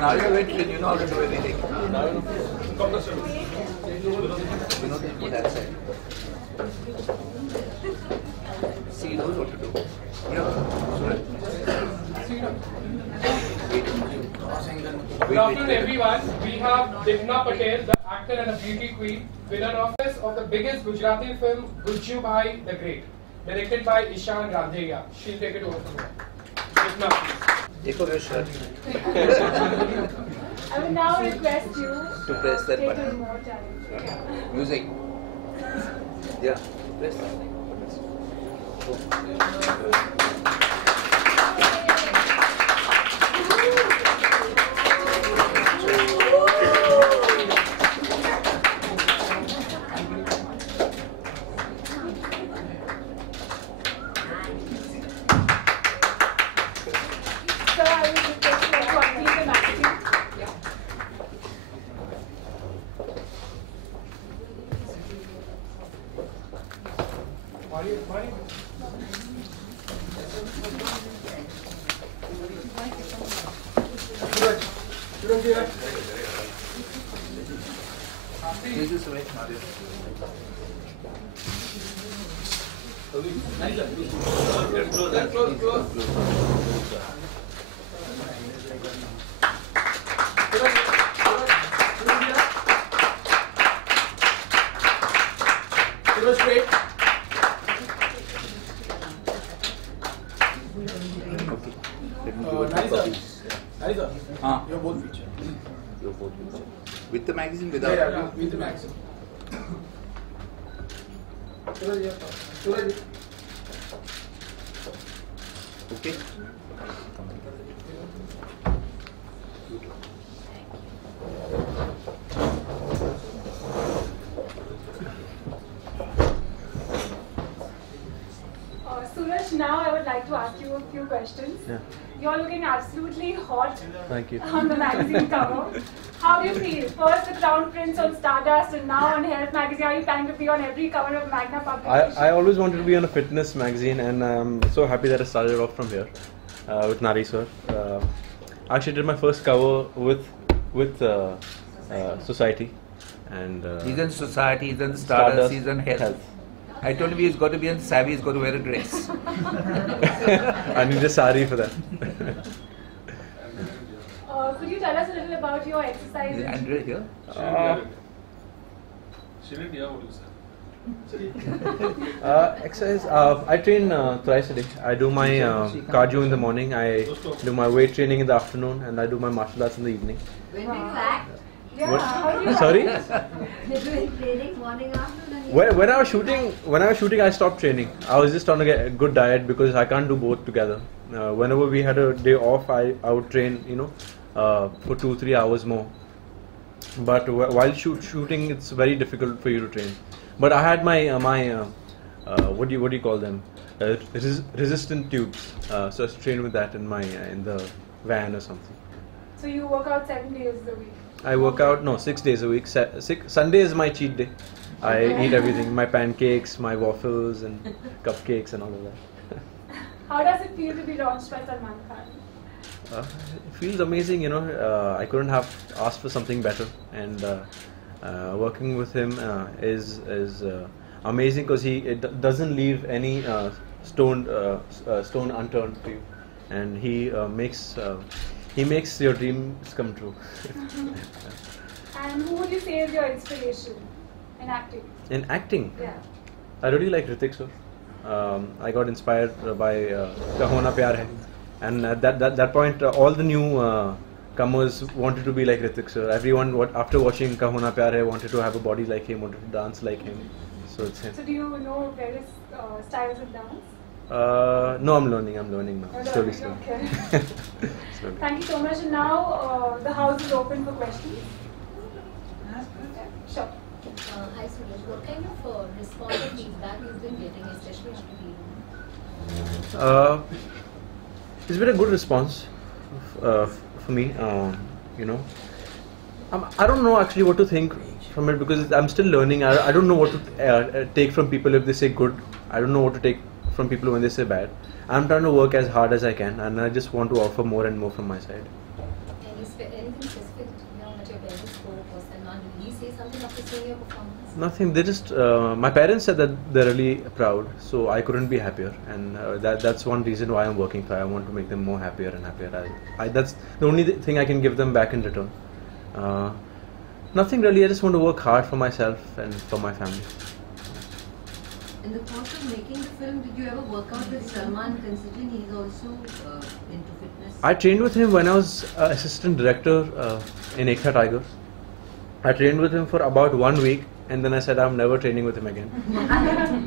Now you're veteran, you know how to do anything. You know that side. See, he knows what to do. Good afternoon, everyone. We have Divna Patel, the actor and a beauty queen, winner of the biggest Gujarati film, Gujju Bhai the Great, directed by Ishan Randheria. She'll take it over from here. Divna, please. Take off your shirt. I will now request you To press that take button. a more challenge. Yeah. Music. Yeah, press that. So I will request you to unveil the magazine. Yeah. This is right, Mario. Straight. Okay. Let me give it a copy. Ah. You're both feature. Your both picture. With the magazine, without? With the magazine. Okay. Suraj, now I would like to ask you a few questions. Yeah. You're looking absolutely hot Thank you. on the magazine cover. How do you feel? First the Crown Prince on Stardust and now on Health Magazine. Are you planning to be on every cover of Magna publication? I always wanted to be on a fitness magazine, and I'm so happy that I started off from here with Nari sir. I actually did my first cover with Society, and He's in Society, he's in Stardust, he's in Health. Health. I told him he's got to be in Savvy, he's got to wear a dress. I need a sari for that. Could you tell us a little about your exercise? Is Andrea here? Exercise. I train thrice a day. I do my cardio in the morning. I do my weight training in the afternoon, and I do my martial arts in the evening. When do you act? Yeah, What? how do you Sorry? You're doing training morning afternoon. When I was shooting, I stopped training. I was just on a good diet because I can't do both together. Whenever we had a day off, I would train, for 2-3 hours more. But while shooting, it's very difficult for you to train. But I had my what do you call them? Resistant tubes. So I was trained with that in the van or something. So you work out 7 days a week? I work out 6 days a week. Sunday is my cheat day. I eat everything, my pancakes, my waffles and cupcakes and all of that. How does it feel to be launched by Salman Khan? It feels amazing, I couldn't have asked for something better, and working with him is amazing because he doesn't leave any stone unturned for you, and he makes your dreams come true. And who would you say is your inspiration in acting? In acting, Yeah. I really like Hrithik sir. I got inspired by Kahona Pyar Hai, and at that point, all the new comers wanted to be like Hrithik sir. Everyone, after watching Kahona Pyar Hai, wanted to have a body like him, wanted to dance like him. So it's him. So do you know various styles of dance? No, I'm learning now, You're slowly. learning, okay. Slowly. Thank you so much. And now the house is open for questions. Yeah, sure. Hi Suraj, what kind of response and feedback you've been getting, especially after being? It's been a good response for me. I don't know actually what to think from it because I'm still learning. I don't know what to take from people if they say good. I don't know what to take from people when they say bad. I'm trying to work as hard as I can, and I just want to offer more and more from my side. Anything Nothing. They just my parents said that they're really proud, so I couldn't be happier, and that's one reason why I'm working for. I want to make them more happier and happier. That's the only thing I can give them back in return. Nothing really. I just want to work hard for myself and for my family. In the course of making the film, did you ever work out with Salman, considering he's also into fitness? I trained with him when I was assistant director in Ekta Tiger. I trained with him for about 1 week, and then I said I'm never training with him again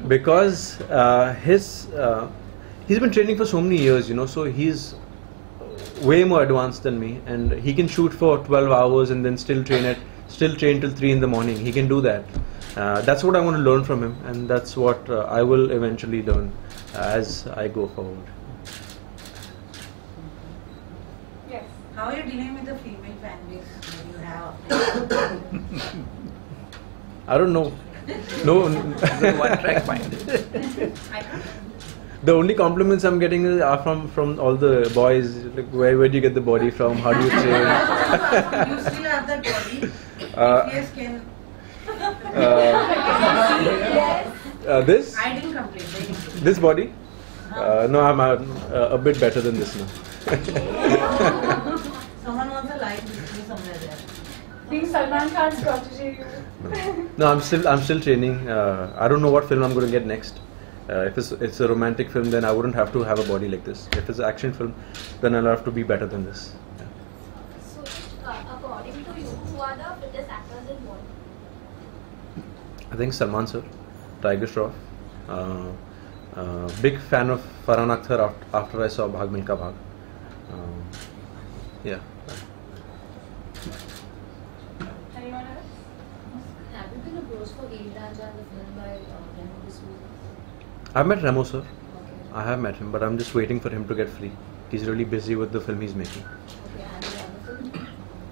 because he's been training for so many years, you know. So he's way more advanced than me, and he can shoot for 12 hours and then still train till 3 in the morning. He can do that. That's what I want to learn from him, and that's what I will eventually learn as I go forward. Yes. How are you dealing with the female fan base when you have? I don't know. No. One track mind. The only compliments I'm getting are from all the boys. Like, where do you get the body from? How do you train? You still have that body. Yes, can. This? I didn't complete. This body? No, I'm a bit better than this now. Someone wants a live display somewhere there. Being Salman Khan's protege. No, I'm still training. I don't know what film I'm going to get next. If it's a romantic film, then I wouldn't have to have a body like this. If it's an action film, then I'll have to be better than this. Yeah. So, according to you, who are the fittest actors in Bollywood? I think Salman sir, Tiger Shroff. Big fan of Farhan Akhtar after I saw Bhag Milka Bhag. Yeah. Anyone else? Have you been approached for Gail Ranja and the film by Remo D'Souza? I've met Remo sir. Okay. I have met him, but I'm just waiting for him to get free. He's really busy with the film he's making. Okay, and the other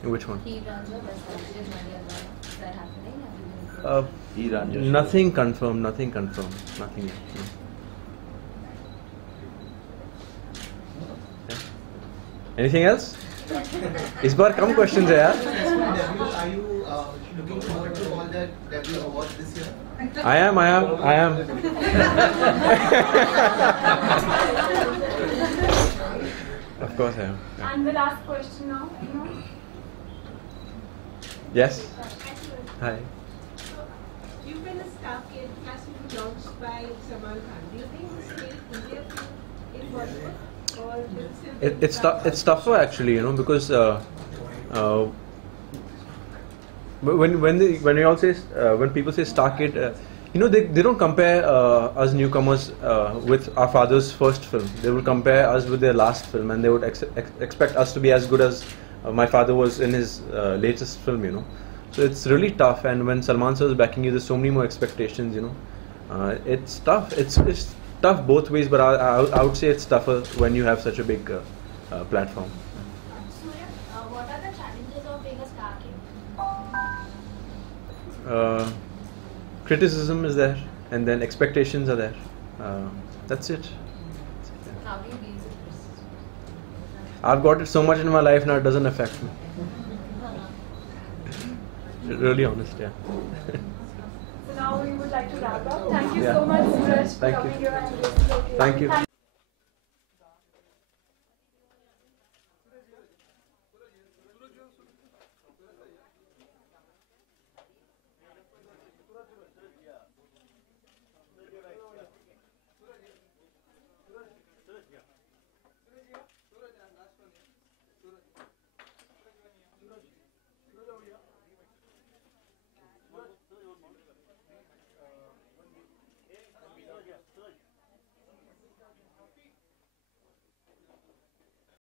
film? Which one? Gail Ranja, Best Actress, Maria. Is that happening? Have you been approached? Nothing confirmed. Nothing yet. No. Yeah. Anything else? इस बार कम questions है यार. Are you looking forward to all the debut awards this year? I am. Of course I am. Yeah. And the last question now. No? Yes. Hi. You've been a star kid, has been launched by Salman Khan. Do you think this will India film in Bollywood? Or will it still be It's tougher actually, you know, because when people say star kid, you know, they don't compare us newcomers with our father's first film. They will compare us with their last film, and they would expect us to be as good as my father was in his latest film, you know. So it's really tough, and when Salman sir is backing you, there's so many more expectations, you know. It's tough. It's tough both ways, but I would say it's tougher when you have such a big platform. Surya, what are the challenges of being a star kid? Criticism is there, and then expectations are there. That's it. How do you deal with this? I've got it so much in my life now, it doesn't affect me. Really honest, yeah. So now we would like to wrap up. Thank you Yeah. so much, Suraj, for Thank you. coming here and this is okay. Thank you.